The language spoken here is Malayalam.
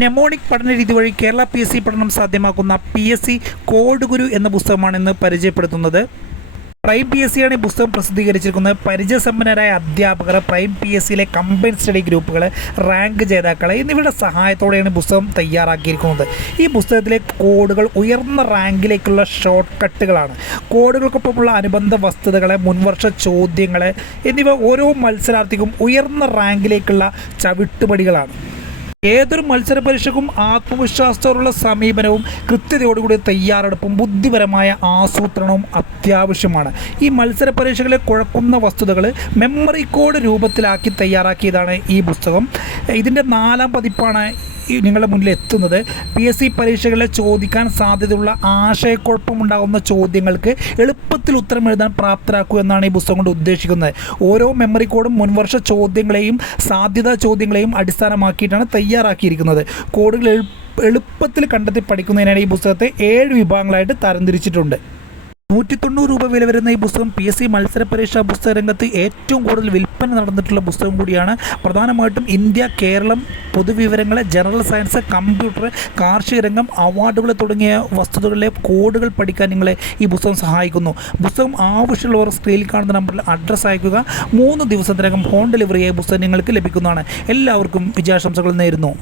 നെമോണിക് പഠനരീതി വഴി കേരള PSC പഠനം സാധ്യമാക്കുന്ന PSC കോഡ് ഗുരു എന്ന പുസ്തകമാണ് ഇന്ന് പരിചയപ്പെടുത്തുന്നത്. പ്രൈം PSC ആണ് ഈ പുസ്തകം പ്രസിദ്ധീകരിച്ചിരിക്കുന്നത്. പരിചയസമ്പന്നരായ അധ്യാപകർ, പ്രൈം PSCയിലെ കമ്പൈൻഡ് സ്റ്റഡി ഗ്രൂപ്പുകൾ, റാങ്ക് ജേതാക്കൾ എന്നിവരുടെ സഹായത്തോടെയാണ് പുസ്തകം തയ്യാറാക്കിയിരിക്കുന്നത്. ഈ പുസ്തകത്തിലെ കോഡുകൾ ഉയർന്ന റാങ്കിലേക്കുള്ള ഷോർട്ട് കട്ടുകളാണ്. കോഡുകൾക്കൊപ്പമുള്ള അനുബന്ധ വസ്തുതകൾ, മുൻവർഷ ചോദ്യങ്ങൾ എന്നിവ ഓരോ മത്സരാർത്ഥിക്കും ഉയർന്ന റാങ്കിലേക്കുള്ള ചവിട്ടുപടികളാണ്. ഏതൊരു മത്സര പരീക്ഷയ്ക്കും ആത്മവിശ്വാസത്തോടുള്ള സമീപനവും കൃത്യതയോടുകൂടി തയ്യാറെടുപ്പും ബുദ്ധിപരമായ ആസൂത്രണവും അത്യാവശ്യമാണ്. ഈ മത്സര പരീക്ഷകളെ കുഴക്കുന്ന വസ്തുതകൾ മെമ്മറി കോഡ് രൂപത്തിലാക്കി തയ്യാറാക്കിയതാണ് ഈ പുസ്തകം. ഇതിൻ്റെ 4ാം പതിപ്പാണ് നിങ്ങളുടെ മുന്നിൽ എത്തുന്നത്. PSC പരീക്ഷകളിൽ ചോദിക്കാൻ സാധ്യതയുള്ള ആശയക്കുഴപ്പമുണ്ടാകുന്ന ചോദ്യങ്ങൾക്ക് എളുപ്പത്തിൽ ഉത്തരം എഴുതാൻ പ്രാപ്തരാക്കുക എന്നാണ് ഈ പുസ്തകം കൊണ്ട് ഉദ്ദേശിക്കുന്നത്. ഓരോ മെമ്മറി കോഡും മുൻവർഷ ചോദ്യങ്ങളെയും സാധ്യതാ ചോദ്യങ്ങളെയും അടിസ്ഥാനമാക്കിയിട്ടാണ് തയ്യാറാക്കിയിരിക്കുന്നത്. കോഡുകൾ എളുപ്പത്തിൽ കണ്ടെത്തി പഠിക്കുന്നതിനാണ് ഈ പുസ്തകത്തെ 7 വിഭാഗങ്ങളായിട്ട് തരംതിരിച്ചിട്ടുണ്ട്. 190 രൂപ വില വരുന്ന ഈ പുസ്തകം PSC മത്സര പരീക്ഷാ പുസ്തക രംഗത്ത് ഏറ്റവും കൂടുതൽ വിൽപ്പന നടന്നിട്ടുള്ള പുസ്തകം കൂടിയാണ്. പ്രധാനമായിട്ടും ഇന്ത്യ, കേരളം, പൊതുവിവരങ്ങൾ, ജനറൽ സയൻസ്, കമ്പ്യൂട്ടർ, കാർഷിക രംഗം, അവാർഡുകൾ തുടങ്ങിയ വസ്തുതകളിലെ കോഡുകൾ പഠിക്കാൻ നിങ്ങളെ ഈ പുസ്തകം സഹായിക്കുന്നു. പുസ്തകം ആവശ്യമുള്ളവർ സ്ക്രീനിൽ കാണുന്ന നമ്പറിൽ അഡ്രസ്സ് അയക്കുക. 3 ദിവസത്തിനകം ഹോം ഡെലിവറിയായി പുസ്തകം നിങ്ങൾക്ക് ലഭിക്കുന്നതാണ്. എല്ലാവർക്കും വിജയാശംസകൾ നേരുന്നു.